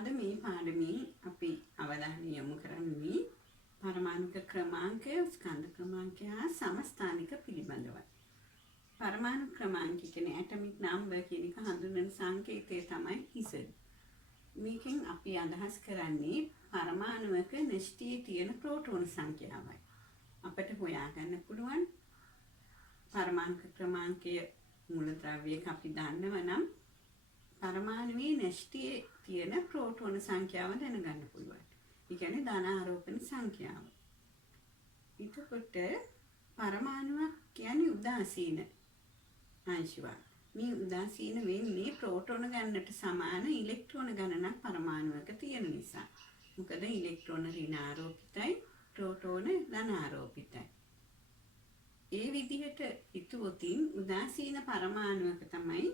අද මේ පාඩමේ අපි අවධානය යොමු කරන්නේ පරමාණුක ක්‍රමාංකය, ස්කන්ධ ක්‍රමාංකය හා සමස්ථානික පිළිබඳවයි. පරමාණු ක්‍රමාංක කියන්නේ ඇටොමික් නම්බර් කියන එක හඳුන්වන සංකේතය තමයි හිසඩ්. මේකෙන් අපි අදහස් කරන්නේ පරමාණුවක න්‍යෂ්ටියේ තියෙන ප්‍රෝටෝන සංඛ්‍යාවයි. අපිට හොයාගන්න පුළුවන් පරමාණුක ක්‍රමාංකය මූලද්‍රව්‍යයක අපි දන්නවා නම් පරමාණුවේ න්‍යෂ්ටියේ තියෙන ප්‍රෝටෝන සංඛ්‍යාව දැනගන්න පුළුවන්. ඒ කියන්නේ ධන ආරෝපණ සංඛ්‍යාව. එතකොට පරමාණුවක් කියන්නේ උදාසීන අංශුවක්. මේ උදාසීන වෙන්නේ ප්‍රෝටෝන ගණනට සමාන ඉලෙක්ට්‍රෝන ගණනක් පරමාණුවක තියෙන නිසා. මොකද ඉලෙක්ට්‍රෝන ඍණ ආරෝපිතයි, ප්‍රෝටෝන ධන ආරෝපිතයි. ඒ විදිහට හිතුවොතින් උදාසීන පරමාණුවක තමයි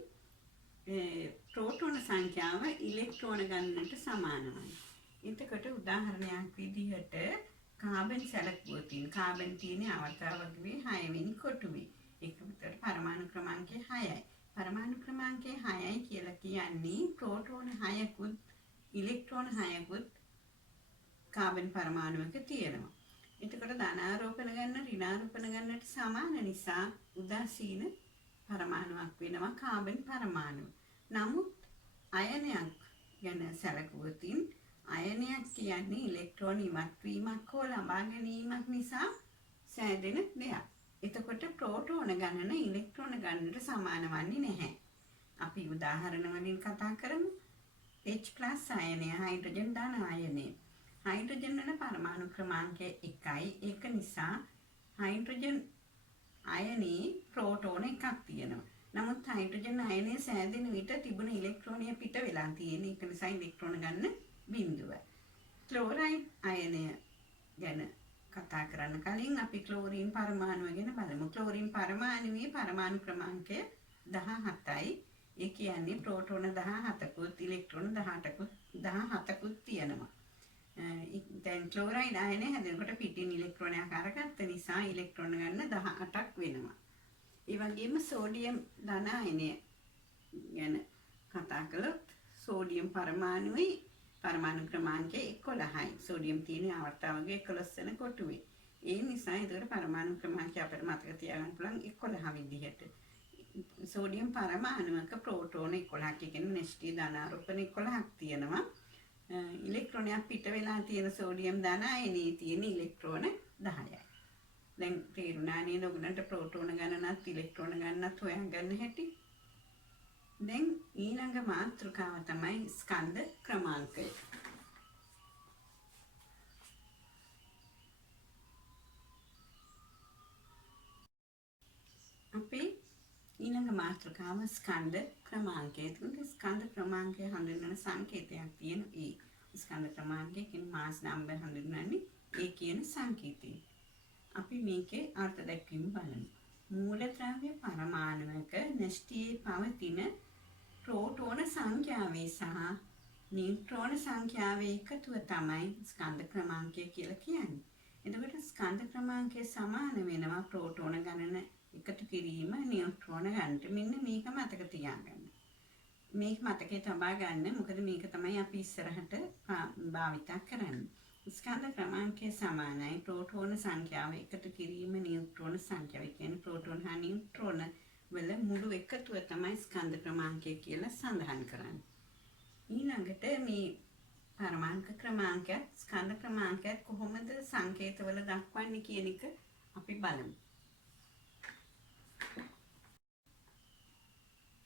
ප්‍රෝටෝන සංඛ්‍යාව ඉලෙක්ට්‍රෝන ගණනට සමානයි. එතකොට උදාහරණයක් විදිහට කාබන් සැලකුවොතින් කාබන් තියෙන අවස්ථාවකදී 6 වෙනි කොටුවේ. ඒක විතර පරමාණු ක්‍රමාංකය 6යි. පරමාණු ක්‍රමාංකය 6යි කියලා කියන්නේ ප්‍රෝටෝන 6කුත් ඉලෙක්ට්‍රෝන 6කුත් කාබන් පරමාණුවක තියෙනවා. එතකොට ධනාරෝපණ ගන්න ඍණාරෝපණ ගන්නට සමාන නිසා උදාසීන පරමාණුවක් වෙනවා කාබන් පරමාණුව. නමුත් අයනයක් ගැන සැලකුවොතින් අයනයක් කියන්නේ ඉලෙක්ට්‍රෝන ඉවත් වීමක් හෝ ලබා ගැනීමක් නිසා සෑදෙන දෙයක්. එතකොට ප්‍රෝටෝන ගණන ඉලෙක්ට්‍රෝන ගණනට සමාන වන්නේ නැහැ. අපි උදාහරණ වලින් කතා කරමු. H+ අයනය හයිඩ්‍රජන් ධන අයනය. හයිඩ්‍රජන් වල පරමාණු ක්‍රමාංකය 1යි. ඒක නිසා හයිඩ්‍රජන් අයනයේ ප්‍රෝටෝන එකක් තියෙනවා. නමුත් හයිඩ්‍රජන් අයනය සෑදෙන විට තිබුණ ඉලෙක්ට්‍රෝනය පිට වෙලා තියෙන. ඒක නිසා ඉලෙක්ට්‍රෝන ගන්න බිඳුවයි. ක්ලෝරයිඩ් අයනය ගැන කතා කරන්න කලින් අපි ක්ලෝරින් පරමාණුව ගැන බලමු. ක්ලෝරින් පරමාණුවේ පරමාණු ක්‍රමාංකය 17යි. ඒ කියන්නේ ප්‍රෝටෝන 17කුත් ඉලෙක්ට්‍රෝන 17කුත් තියෙනවා. දැන් ක්ලෝරයිඩ් අයනය හැදෙනකොට පිටින් ඉලෙක්ට්‍රෝනයක් අරගත්ත නිසා ඉලෙක්ට්‍රෝන ගන්න 18ක් වෙනවා. ඒ වගේම සෝඩියම් ධන අයනය ගැන කතා කළොත් සෝඩියම් පරමාණුවේ පරමාණු ක්‍රමාංකය 11යි. සෝඩියම් තියෙන ආවර්තාවකයේ 11 වෙනි කොටුවේ. ඒ නිසා ඒතර පරමාණු ක්‍රමාංකය අපිට මතක තියාගන්න පුළුවන් 11 විදිහට. සෝඩියම් පරමාණුවක ප්‍රෝටෝන 11ක් කියන්නේ න්‍යෂ්ටි ධනාරෝපණ 11ක් තියෙනවා. ඉලෙක්ට්‍රෝනයක් පිට වෙලා තියෙන සෝඩියම් ධන අයනයේ තියෙන ඉලෙක්ට්‍රෝන 10යි. දැන් තේරුණා නේද ඔයගලන්ට ප්‍රෝටෝන ගණනත් ඉලෙක්ට්‍රෝන ගණනත් හොයාගන්න හැටි? දැන් ඊළඟ මාතෘකාව තමයි ස්කන්ධ ක්‍රමාංකය. අපේ ඊළඟ මාතෘකාව ස්කන්ධ ක්‍රමාංකය. ඒකට ස්කන්ධ ක්‍රමාංකය හඳුන්වන සංකේතයක් තියෙන ඒ ස්කන්ධ ක්‍රමාංකය කියන මාස් නම්බර් හඳුන්වන්නේ ඒ කියන සංකේතය. අපි මේකේ අර්ථ දැක්වීම බලමු. මූලද්‍රව්‍ය පරමාණුවක න්‍යෂ්ටියේ පවතින ප්‍රෝටෝන සංඛ්‍යාවේ සහ නියුට්‍රෝන සංඛ්‍යාවේ එකතුව තමයි ස්කන්ධ ක්‍රමාංකය කියලා කියන්නේ. එතකොට ස්කන්ධ ක්‍රමාංකය සමාන වෙනවා ප්‍රෝටෝන ගණන එකතු කිරීම නියුට්‍රෝන ගණනට. මෙන්න මේක මතක තියාගන්න. මේක මතකේ තබා ගන්න. මොකද මේක තමයි අපි ඉස්සරහට භාවිත කරන්නේ. ස්කන්ධ ක්‍රමාංකය සමානයි ප්‍රෝටෝන සංඛ්‍යාව එකතු කිරීම නියුට්‍රෝන සංඛ්‍යාව. ඒ කියන්නේ ප්‍රෝටෝන හා නියුට්‍රෝන වල මුළු එකතුව තමයි ස්කන්ධ ක්‍රමාංකය කියලා සඳහන් කරන්නේ. ඊළඟට මේ පරමාණු ක්‍රමාංකයත් ස්කන්ධ ක්‍රමාංකයත් කොහොමද සංකේතවල දක්වන්නේ කියන එක අපි බලමු.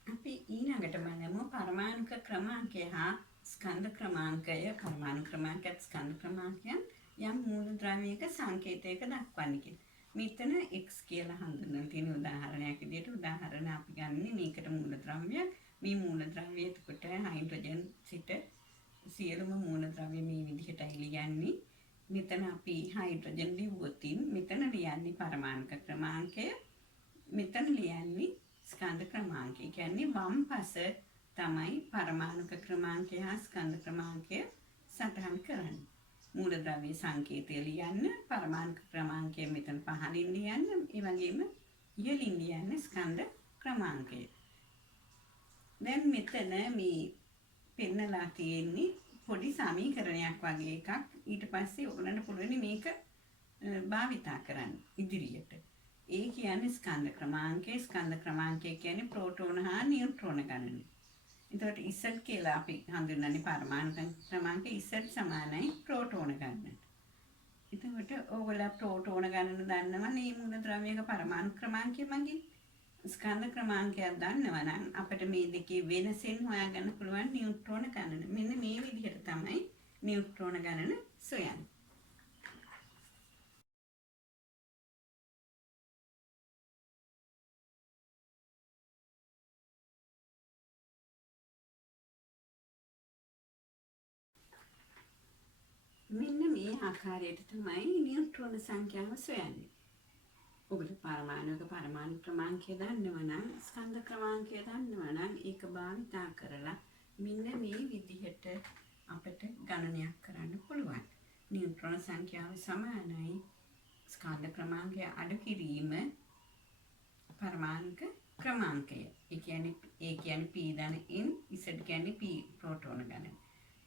අපි ඊළඟට බලමු පරමාණු ක්‍රමාංකය හා ස්කන්ධ ක්‍රමාංකය. පරමාණු ක්‍රමාංකයත් ස්කන්ධ ප්‍රමාණයන් යම් මූලද්‍රව්‍යයක සංකේතයක දක්වන්නේ කියලා. මෙතන x කියලා හඳුන්වන තියෙන උදාහරණයක් විදිහට උදාහරණ අපි ගන්නේ මේකට මූලද්‍රව්‍යයක්. මේ මූලද්‍රව්‍ය එතකොට හයිඩ්‍රජන් සිට සියලුම මූලද්‍රව්‍ය මේ විදිහටයි ලියන්නේ. මෙතන අපි හයිඩ්‍රජන් ලියුවොතින් මෙතන ලියන්නේ පරමාණු ක්‍රමාංකය. මෙතන ලියන්නේ ස්කන්ධ ක්‍රමාංකය. කියන්නේ වම් පස තමයි පරමාණු ක්‍රමාංකය හා ස්කන්ධ ක්‍රමාංකය සටහන් කරන්නේ. මූලද්‍රව්‍ය සංකේතය ලියන්න පරමාණු ක්‍රමාංකය මෙතන පහලින් ලියන්න. ඒ වගේම ඉහළින් ලියන්න ස්කන්ධ ක්‍රමාංකය. දැන් මෙතන මේ පෙන්නලා තියෙන්නේ පොඩි සමීකරණයක් වගේ එකක්. ඊට පස්සේ ඔයගලන්ට පුළුවන් මේක භාවිතා කරන්න ඉදිරියට. ඒ කියන්නේ ස්කන්ධ ක්‍රමාංකය කියන්නේ ප්‍රෝටෝන හා නියුට්‍රෝන ගණන. එතකොට Z කියලා අපි හඳුන්වන්නේ පරමාණු ක්‍රමාංක Z සමානයි ප්‍රෝටෝන ගණනට. එතකොට ඕගොල්ලෝ ප්‍රෝටෝන ගණන දන්නවා නේ මූලද්‍රව්‍යයක පරමාණු ක්‍රමාංකය මගින්. ස්කන්ධ ක්‍රමාංකයක් දන්නවා නම් අපිට මේ දෙකේ වෙනසෙන් හොයාගන්න පුළුවන් නියුට්‍රෝන ගණන. මෙන්න මේ විදිහට තමයි නියුට්‍රෝන ගණන සොයන්නේ. මෙන්න මේ ආකාරයට තමයි නියුට්‍රෝන සංඛ්‍යාව සොයන්නේ. ඔබට පරමාණුක පරමාණු ක්‍රමාංකය දන්නවා නම් ස්කන්ධ ක්‍රමාංකය දන්නවා නම් ඒක භාවිතා කරලා මෙන්න මේ විදිහට අපිට ගණනයක් කරන්න පුළුවන්. නියුට්‍රෝන සංඛ්‍යාව සමානයි ස්කන්ධ ක්‍රමාංකය අඩු කිරීම පරමාණුක ක්‍රමාංකය. ඒ කියන්නේ P ධන N Z කියන්නේ P ප්‍රෝටෝන ගණන.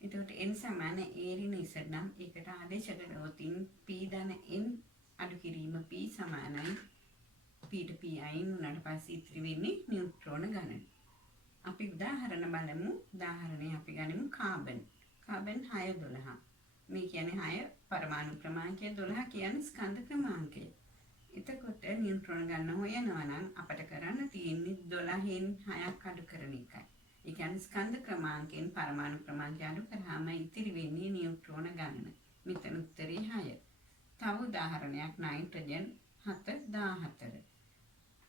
එතකොට n සමාන a ඍණ z නම් ඒකට ආදේශ කරවතින් p ධන n අඩු කිරීම p සමානයි p ට p අයින් උනාට පස්සේ ඉතිරි වෙන්නේ නියුට්‍රෝන ගණන. අපි උදාහරණ බලමු. උදාහරණය අපි ගනිමු කාබන් 612. මේ කියන්නේ 6 පරමාණු ක්‍රමාංකය 12 කියන්නේ ස්කන්ධ ක්‍රමාංකය. එතකොට නියුට්‍රෝන ගණන හොයනවා නම් අපිට කරන්න තියෙන්නේ 12න් 6ක් අඩු කරන එකයි. ඒ කියන්නේ ස්කන්ධ ක්‍රමාංකයෙන් පරමාණු ක්‍රමාංකය අඩු කරාම ඉතිරි වෙන්නේ නියුට්‍රෝන ගණන. මෙතන උත්තරේ 6. තව උදාහරණයක් නයිට්‍රජන් 714.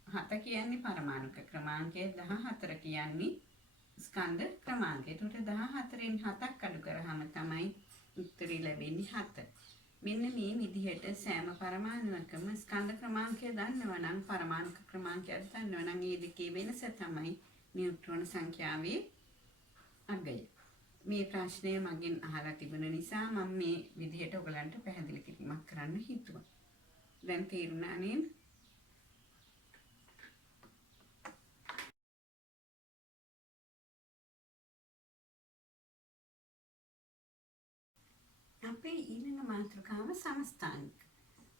7 කියන්නේ පරමාණුක ක්‍රමාංකය 14 කියන්නේ ස්කන්ධ ක්‍රමාංකය. ඒකට 14න් 7ක් අඩු කරාම තමයි උත්තරේ ලැබෙන්නේ 7. මෙන්න මේ විදිහට සෑම පරමාණුවකම ස්කන්ධ ක්‍රමාංකය දන්නවා නම් පරමාණුක ක්‍රමාංකය දන්නවා නම් මේ දෙකේ වෙනස තමයි නියුට්‍රෝන සංඛ්‍යාවේ අගය. මේ ප්‍රශ්නය මගෙන් අහලා තිබුණ නිසා මම මේ විදිහට ඔයගලන්ට පැහැදිලි කිරීමක් කරන්න හිතුවා. දැන් තේරුණා නේද? අපේ ඊළඟ මාතෘකාව සමස්ථානික.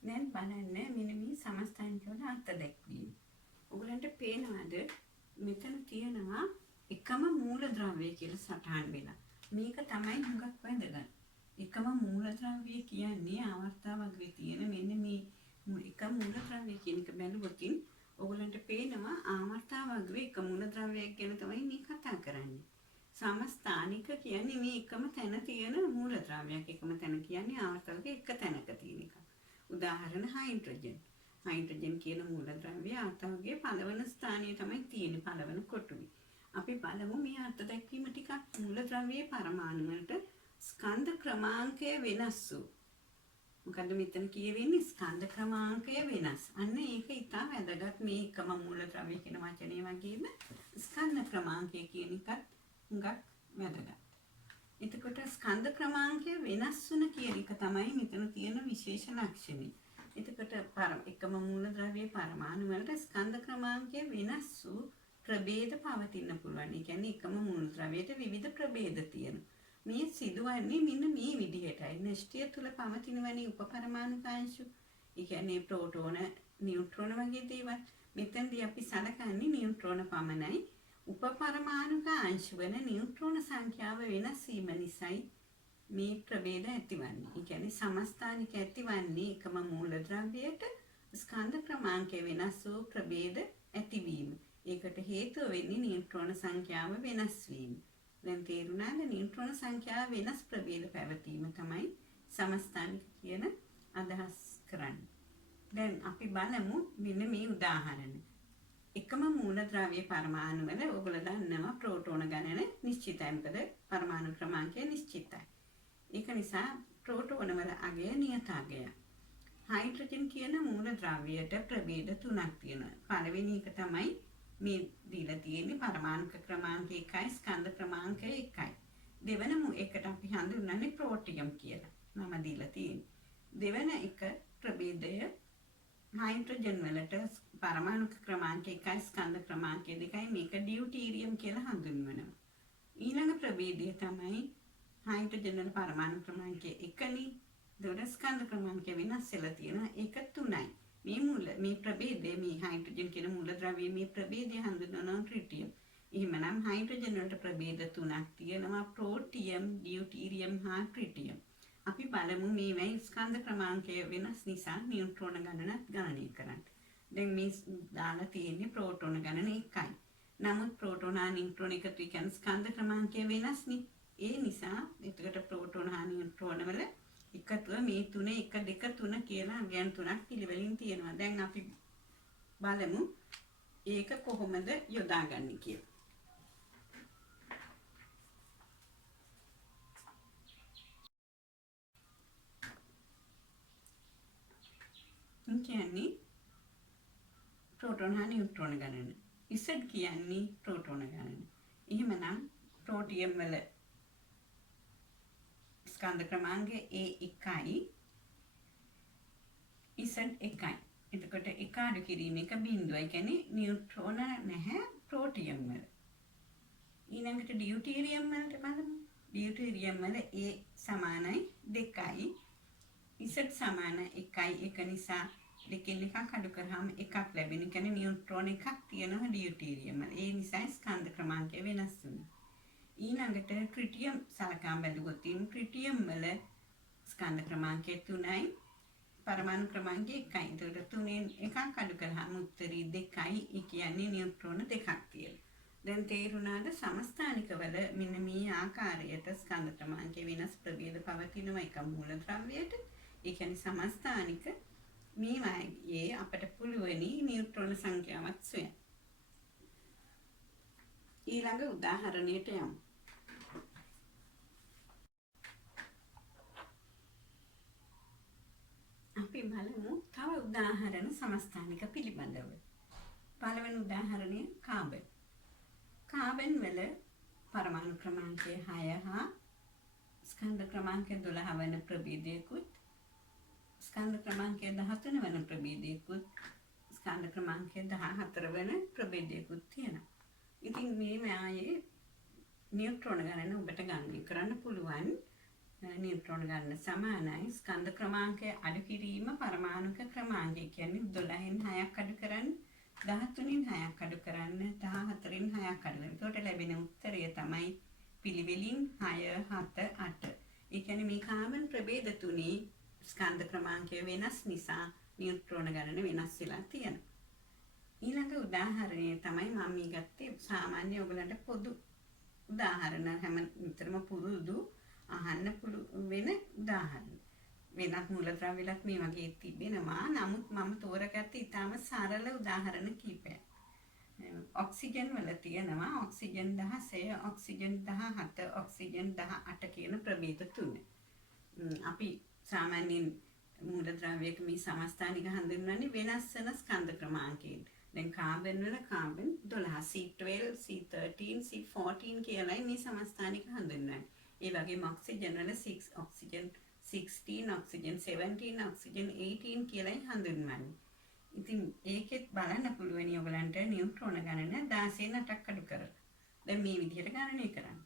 දැන් බලන්න මෙන්න මේ සමස්ථානික වල අර්ථ දැක්වීම. ඔයගලන්ට පේනවද මෙතන තියෙනවා එකම මූලද්‍රව්‍ය කියලා සටහන් වෙලා. මේක තමයි හුඟක් වැදගත්. එකම මූලද්‍රව්‍ය කියන්නේ ආවර්තාවකේ තියෙන මෙන්න මේ එක මූලද්‍රව්‍ය කියන එක බැලුවොතින් ඔයගලන්ට පේනවා ආවර්තාවකේ එක මූලද්‍රව්‍යයක් ගැන තමයි මේ කතා කරන්නේ. සමස්ථානික කියන්නේ මේ එකම තැන තියෙන මූලද්‍රව්‍යයක්. එකම තැන කියන්නේ ආවර්තාවකේ එක තැනක තියෙන එක. උදාහරණ හයිඩ්‍රජන්. හයිඩ්‍රජන් කියන මූලද්‍රව්‍ය ආවර්තාවකයේ පළවන ස්ථානයේ තමයි තියෙන්නේ පළවන කොටුවේ. අපි බලමු මේ අර්ථ දැක්වීම ටිකක්. මූලද්‍රව්‍යයේ පරමාණු වලට ස්කන්ධ ක්‍රමාංකය වෙනස් වූ. මොකද මෙතන කියවෙන්නේ ස්කන්ධ ක්‍රමාංකය වෙනස්. අන්න ඒක ඉතා වැදගත්. මේ එකම මූලද්‍රව්‍ය කියන වචනේ වගේම ස්කන්ධ ක්‍රමාංකය කියන එකත් හුඟක් වැදගත්. එතකොට ස්කන්ධ ක්‍රමාංකය වෙනස් වුණ කියන එක තමයි මෙතන තියෙන විශේෂ ලක්ෂණය. එතකොට එකම මූලද්‍රව්‍යයේ පරමාණු වලට ස්කන්ධ ක්‍රමාංකය වෙනස් වූ ප්‍රභේද පවතින්න පුළුවන්. ඒ කියන්නේ එකම මූලද්‍රව්‍යයට විවිධ ප්‍රභේද තියෙනවා. මේ සිදුවන්නේ මෙන්න මේ විදිහටයි. න්‍යෂ්ටිය තුල පවතිනවනේ උපපරමාණුක අංශු. ඒ කියන්නේ ප්‍රෝටෝන, නියුට්‍රෝන වගේ දේවල්. මෙතෙන්දී අපි සලකන්නේ නියුට්‍රෝන පමණයි. උපපරමාණුක අංශු වන නියුට්‍රෝන සංඛ්‍යාව වෙනස් වීම නිසායි මේ ප්‍රභේද ඇතිවන්නේ. ඒ කියන්නේ සමස්ථානික ඇතිවන්නේ එකම මූලද්‍රව්‍යයට ස්කන්ධ ක්‍රමාංකය වෙනස් වූ ප්‍රභේද ඇතිවීම. ඒකට හේතුව වෙන්නේ නියුට්‍රෝන සංඛ්‍යාව වෙනස් වීම. දැන් තේරුණාද? නියුට්‍රෝන සංඛ්‍යාව වෙනස් ප්‍රභේද පැවතීම තමයි සමස්ථානික කියන අදහස් කරන්නේ. දැන් අපි බලමු මෙන්න මේ උදාහරණ. එකම මූලද්‍රව්‍ය පරමාණු වල ඔයගොල්ලෝ දන්නවා ප්‍රෝටෝන ගණන නිශ්චිතයි. මොකද පරමාණු ක්‍රමාංකය නිශ්චිතයි. ඒක නිසා ප්‍රෝටෝන වල අගය නියත අගයක්. හයිඩ්‍රජන් කියන මූලද්‍රව්‍යයට ප්‍රභේද තුනක් තියෙනවා. පළවෙනි එක තමයි මේ දීලා තියෙන්නේ පරමාණු ක්‍රමාංකය 1යි ස්කන්ධ ක්‍රමාංකය 1යි. දෙවන එකට අපි හඳුන්වන්නේ ප්‍රෝටියම් කියලා. නම දීලා තියෙන්නේ. දෙවන එක ප්‍රභේදය හයිඩ්‍රජන් වලට පරමාණු ක්‍රමාංකය 1යි ස්කන්ධ ක්‍රමාංකය 2යි. මේක ඩියුටීරියම් කියලා හඳුන්වනවා. ඊළඟ ප්‍රභේදය තමයි හයිඩ්‍රජන් වල පරමාණු ක්‍රමාංකය 1නේ. ඒතකොට ස්කන්ධ ක්‍රමාංකය වෙනස් වෙලා තියෙනවා. ඒක 3යි. මේ ප්‍රභේදයේ මේ හයිඩ්‍රජන් කියන මූලද්‍රව්‍යයේ මේ ප්‍රභේදය හඳුන්වනවා ට්‍රිටියම්. එහෙමනම් හයිඩ්‍රජන් වලට ප්‍රභේද 3ක් තියෙනවා. ප්‍රෝටියම්, ඩියුටීරියම් හා ට්‍රිටියම්. අපි බලමු මේවයි ස්කන්ධ ක්‍රමාංකය වෙනස් නිසා නියුට්‍රෝන ගණනත් ගණනය කරන්න. දැන් මේ දාලා තියෙන්නේ ප්‍රෝටෝන ගණන 1යි. නමුත් ප්‍රෝටෝන හා නියුට්‍රෝන එකතු කියන ස්කන්ධ ක්‍රමාංකය වෙනස්නේ. ඒ නිසා එතකොට ප්‍රෝටෝන හා නියුට්‍රෝන වල එකතුව මේ 3 1 2 3 කියලා අගයන් 3ක් පිළිවෙලින් තියෙනවා. දැන් අපි බලමු ඒක කොහොමද යොදාගන්නේ කියලා. කියන්නේ ප්‍රෝටෝන හා නියුට්‍රෝන ගණන. Z කියන්නේ ප්‍රෝටෝන ගණන. එහෙමනම් ප්‍රෝටියම් වල ස්කන්ධ ක්‍රමාංකය A1යි Z 1යි. එතකොට එක අඩු කිරීම එක බිඳුවයි. කියන්නේ නියුට්‍රෝන නැහැ ප්‍රෝටියම් වල. ඊළඟට ඩියුටීරියම් වලට බලමු. ඩියුටීරියම් වල A සමානයි 2යි. Z සමාන 1යි. ඒක නිසා දෙකෙන් එකක් අඩු කරාම එකක් ලැබෙන. කියන්නේ නියුට්‍රෝන එකක් තියෙනවා ඩියුටීරියම් වල. ඒ නිසා ස්කන්ධ ක්‍රමාංකය වෙනස් වෙනවා. ඊළඟට ට්‍රිටියම් සලකා බැලුවොත් ට්‍රිටියම් වල ස්කන්ධ ක්‍රමාංකය 3යි. පරමාණු ක්‍රමාංකය 1යි. ඒතකොට 3න් එකක් අඩු කරාම උත්තරී 2යි. ඒ කියන්නේ නියුට්‍රෝන දෙකක් තියෙනවා. දැන් තේරුණාද සමස්ථානිකවල මෙන්න මේ ආකාරයට ස්කන්ධ ක්‍රමාංකයේ වෙනස් ප්‍රභේද පවතිනවා එක මූලද්‍රව්‍යයට. ඒ කියන්නේ සමස්ථානික මේ වාගේ අපට පුළුවනි නියුට්‍රෝන සංඛ්‍යාවත් සොයන්න. ඊළඟ උදාහරණයට යමු. අපි බලමු තව උදාහරණ සමස්ථානික පිළිබඳව. පළවෙනි උදාහරණය කාබන්. කාබන් වල පරමාණු ක්‍රමාංකය 6 හා ස්කන්ධ ක්‍රමාංකය 12 වන ප්‍රභේදයකුත් ස්කන්ධ ක්‍රමාංකය 13 වන ප්‍රභේදයකුත් ස්කන්ධ ක්‍රමාංකය 14 වන ප්‍රභේදයකුත් තියෙනවා. ඉතින් මේ මායේ නියුට්‍රෝන ගණන ඔබට ගණනය කරන්න පුළුවන්. නියුට්‍රෝන ගණන සමානයි ස්කන්ධ ක්‍රමාංකය අඩු කිරීම පරමාණුක ක්‍රමාංකය. කියන්නේ 12න් 6ක් අඩු කරන්න, 13න් 6ක් අඩු කරන්න, 14න් 6ක් අඩු කරන්න. එතකොට ලැබෙන උත්තරය තමයි පිළිවෙලින් 6 7 8. ඒ කියන්නේ මේ කාබන් ප්‍රභේද තුනේ ස්කන්ධ ක්‍රමාංකය වෙනස් නිසා නියුට්‍රෝන ගණන වෙනස් වෙලා තියෙනවා. ඊළඟ උදාහරණය තමයි මම මේ ගත්තේ සාමාන්‍ය ඔයගලන්ට පොදු උදාහරණ හැම විතරම පුරුදු අහන්න පුළුවන් වෙන උදාහරණ. වෙනත් මූලද්‍රව්‍යලත් මේ වගේ තිබෙනවා. නමුත් මම තෝරගත්තේ ඊටම සරල උදාහරණ කිහිපයක්. ඔක්සිජන් වල තියෙනවා ඔක්සිජන් 16, ඔක්සිජන් 17, ඔක්සිජන් 18 කියන ප්‍රභේද තුන. අපි සාමාන්‍යයෙන් මූලද්‍රව්‍යයක මේ සමස්ථානික හඳුන්වන්නේ වෙනස් වෙන ස්කන්ධ ක්‍රමාංකයෙන්. දැන් කාබන් වල කාබන් 12 C12, C13, C14 කියලායි මේ සමස්ථානික හඳුන්වන්නේ. ඒ වගේම ඔක්සිජන් වල 6, ඔක්සිජන් 16, ඔක්සිජන් 17, ඔක්සිජන් 18 කියලායි හඳුන්වන්නේ. ඉතින් ඒකෙත් බලන්න පුළුවන් ඔයගලන්ට නියුට්‍රෝන ගණන 16න් 8ක් අඩු කරලා. දැන් මේ විදිහට ගණනය කරන්න.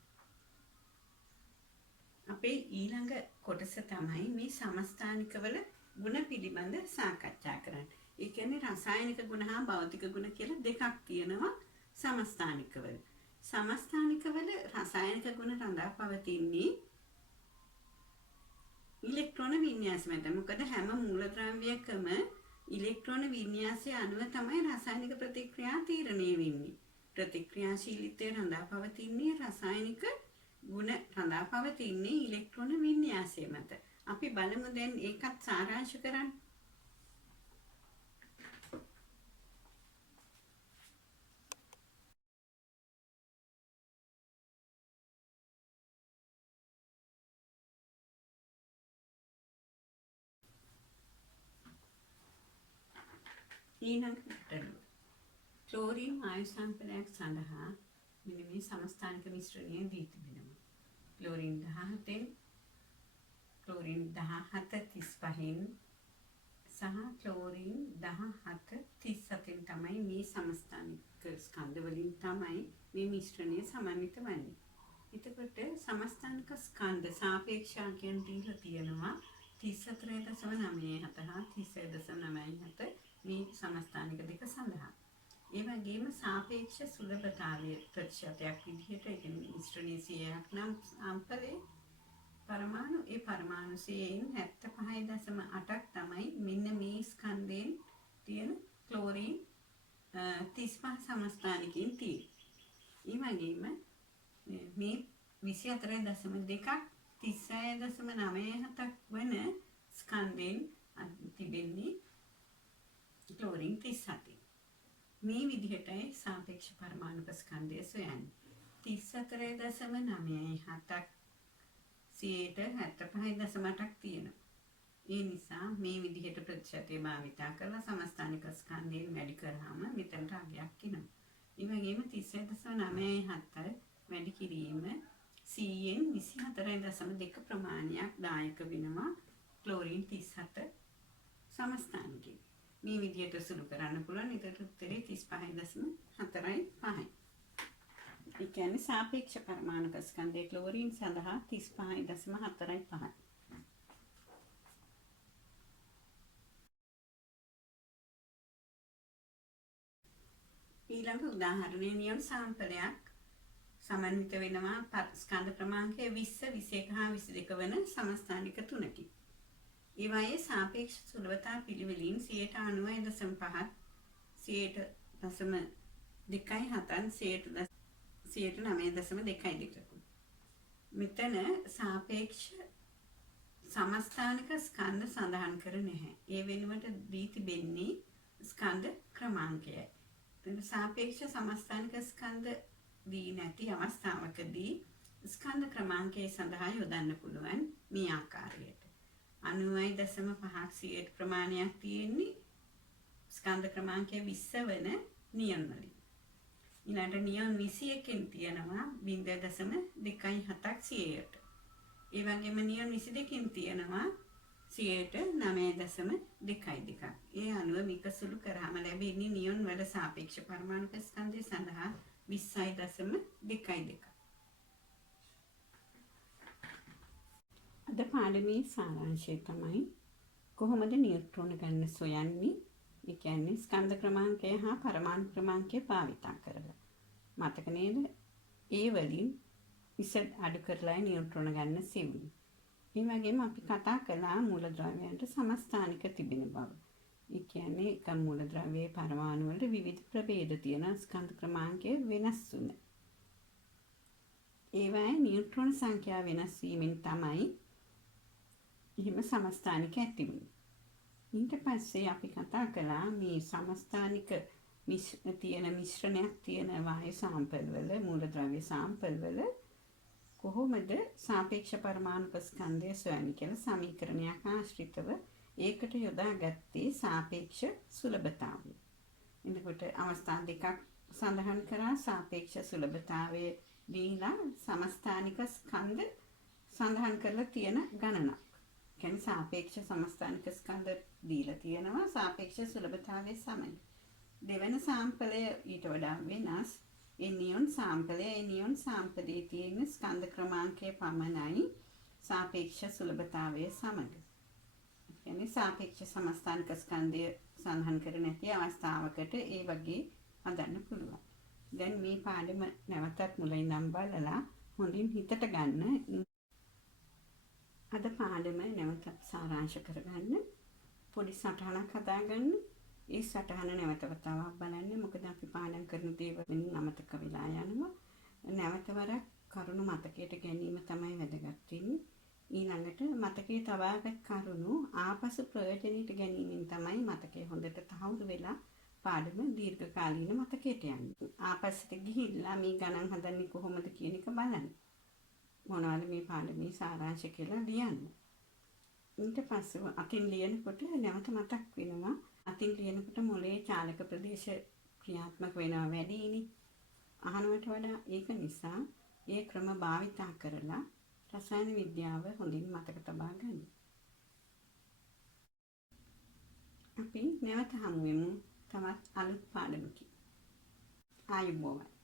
අපේ ඊළඟ කොටස තමයි මේ සමස්ථානිකවල ගුණ පිළිබඳ සාකච්ඡා කරන්නේ. ඒ කියන්නේ රසායනික ගුණ හා භෞතික ගුණ කියලා දෙකක් තියෙනවා සමස්ථානිකවල. සමස්ථානිකවල රසායනික ගුණ රඳා පවතින්නේ ඉලෙක්ට්‍රෝන වින්‍යාස මත. මොකද හැම මූලද්‍රව්‍යයකම ඉලෙක්ට්‍රෝන වින්‍යාසය අනුව තමයි රසායනික ප්‍රතික්‍රියා තීරණය වෙන්නේ. ප්‍රතික්‍රියාශීලීත්වය රඳා පවතින්නේ රසායනික ගුණ රඳා පවතින්නේ ඉලෙක්ට්‍රෝන වින්‍යාසය මත. අපි බලමු දැන් ඒකත් සාරාංශ කරන්න. ඊළඟට ක්ලෝරින් වායු සම්ප්‍රදායක් සඳහා මෙන්න මේ සමස්ථානික මිශ්‍රණය දී තිබෙනවා. ක්ලෝරින් 17න් ක්ලෝරින් 17 35න් සහ ක්ලෝරින් 17 37න් තමයි මේ සමස්ථානික ස්කන්ධ වලින් තමයි මේ මිශ්‍රණය සමන්විත වන්නේ. එතකොට සමස්ථානික ස්කන්ධ සාපේක්ෂාකයන් දීලා තියෙනවා 34.97 හා 30.97 මේ සමස්ථානික දෙක සඳහා. ඒ වගේම සාපේක්ෂ සුලභතාවයේ ප්‍රතිශතයක් විදිහට ඒ කියන්නේ මිශ්‍රණයේ 100ක් නම් සාම්පලේ පරමාණු ඒ පරමාණු 100න් 75.8ක් තමයි මෙන්න මේ ස්කන්ධයෙන් තියෙන ක්ලෝරින් 35 සමස්ථානිකයෙන් තියෙන්නේ. ඒ වගේම මේ 24.2ක් 36.97ක් වෙන ස්කන්ධයෙන් තිබෙන්නේ ක්ලෝරින් 37. මේ විදිහටයි සාපේක්ෂ පරමාණුක ස්කන්ධය සොයන්නේ. 34.97ක් 75.8ක් තියෙනවා. ඒ නිසා මේ විදිහට ප්‍රතිශතය භාවිතා කරලා සමස්ථානික ස්කන්ධයෙන් වැඩි කරාම මෙතනට අගයක් එනවා. ඒ වගේම 30.97 වැඩි කිරීම 100න් 24.2 ප්‍රමාණයක් දායක වෙනවා ක්ලෝරින් 37 සමස්ථානිකයෙන්. මේ විදිහට සුළු කරන්න පුළුවන්. ඒකට උත්තරේ 35.4.5. ඒ කියන්නේ සාපේක්ෂ පරමාණුක ස්කන්ධයේ ක්ලෝරින් සඳහා 35.4.5. ඊළඟ උදාහරණය නියොන් සාම්පලයක් සමන්විත වෙනවා ස්කන්ධ ක්‍රමාංකය 20, 21 හා 22 වන සමස්ථානික තුනකි. ඒවායේ සාපේක්ෂ සුලභතා පිළිවෙලින් 99.5ත් 100.2.7ත් 109.22. මෙතන සාපේක්ෂ සමස්ථානික ස්කන්ධ සඳහන් කර නැහැ. ඒ වෙනුවට දී තිබෙන්නේ ස්කන්ධ ක්‍රමාංකයයි. සාපේක්ෂ සමස්ථානික ස්කන්ධ දී නැති අවස්ථාවකදී ස්කන්ධ ක්‍රමාංකය සඳහා යොදන්න පුළුවන් මේ ආකාරයට. 90.5ක් ප්‍රමාණයක් තියෙන්නේ ස්කන්ධ ක්‍රමාංකය 20 වන නියොන් වලින්. ඊළඟට නියොන් 21කින් තියෙනවා 0.27ක් 100ට. ඒ වගේම නියොන් 22කින් තියෙනවා 9.22ක්. ඒ අනුව මේක සුළු කරාම ලැබෙන්නේ නියොන් වල සාපේක්ෂ පරමාණුක ස්කන්ධය සඳහා 20.22. අද පාඩමේ සාරාංශය තමයි කොහොමද නියුට්‍රෝන ගන්න සොයන්නේ. ඒ කියන්නේ ස්කන්ධ ක්‍රමාංකය හා පරමාණු ක්‍රමාංකය භාවිතා කරලා. මතක නේද? ඒ වලින් ඉසඩ් අඩු කරලා නියුට්‍රෝන ගන්න සෙවුනේ. ඒ වගේම අපි කතා කළා මූලද්‍රව්‍යයන්ට සමස්ථානික තිබෙන බව. ඒ කියන්නේ එක මූලද්‍රව්‍යයේ පරමාණු වල විවිධ ප්‍රභේද තියෙන ස්කන්ධ ක්‍රමාංකය වෙනස් වුණ. ඒවායේ නියුට්‍රෝන සංඛ්‍යාව වෙනස් වීමෙන් තමයි එහෙම සමස්ථානික ඇති වෙන්නේ. ඊට පස්සේ අපි කතා කළා මේ සමස්ථානික තියෙන මිශ්‍රණයක් තියෙන වායු සාම්පල් වල මූලද්‍රව්‍ය සාම්පල් වල කොහොමද සාපේක්ෂ පරමාණුක ස්කන්ධය සොයන්නේ කියලා සමීකරණයක් ආශ්‍රිතව ඒකට යොදාගත්තේ සාපේක්ෂ සුලභතාවය. එතකොට අවස්ථා දෙකක් සඳහන් කරා සාපේක්ෂ සුලභතාවය දීලා සමස්ථානික ස්කන්ධ සඳහන් කරලා තියෙන ගණනක්. කියන්නේ සාපේක්ෂ සමස්ථානික ස්කන්ධ දීලා තියෙනවා සාපේක්ෂ සුලභතාවයේ සමය. දෙවන සාම්පලය ඊට වඩා වෙනස්. ඒ නියොන් සාම්පලයේ තියෙන ස්කන්ධ ක්‍රමාංකයේ පමණයි සාපේක්ෂ සුලභතාවයේ සමග. කියන්නේ සාපේක්ෂ සමස්ථානික ස්කන්ධය සඳහන් කර නැති අවස්ථාවකට ඒ වගේ හදන්න පුළුවන්. දැන් මේ පාඩම නැවතත් මුලින් ඉඳන් බලලා හොඳින් හිතට ගන්න. අද පාඩම නැවතත් සාරාංශ කරගන්න. පොඩි සටහනක් හදාගන්න. ඒ සටහන නැවත වතාවක් බලන්න. මොකද අපි පාඩම් කරන දේවල් අමතක වෙලා යනවා. නැවත වරක් කරුණු මතකයට ගැනීම තමයි වැදගත් වෙන්නේ. ඊළඟට මතකයේ තබාගත් කරුණු ආපසු ප්‍රයෝජනෙට ගැනීමෙන් තමයි මතකයේ හොඳට තහවුරු වෙලා පාඩම දීර්ඝකාලීන මතකයට යන්නේ. ආපස්සට ගිහිල්ලා මේ ගණන් හදන්නේ කොහොමද කියන එක බලන්න. මොනවද මේ පාඩමේ සාරාංශ කියලා ලියන්න. ඊට පස්සේ අතින් ලියනකොට නැවත මතක් වෙනවා. අතින් ලියනකොට මොළයේ චාලක ප්‍රදේශ ක්‍රියාත්මක වෙනවා වැඩිනේ. අහනවට වඩා ඒක නිසා ඒ ක්‍රම භාවිතා කරලා රසායන විද්‍යාව හොඳින් මතක තබා ගන්න. අපි නැවත හමු වෙමු තවත් අලුත් පාඩමකින්. ආයුබෝවන්.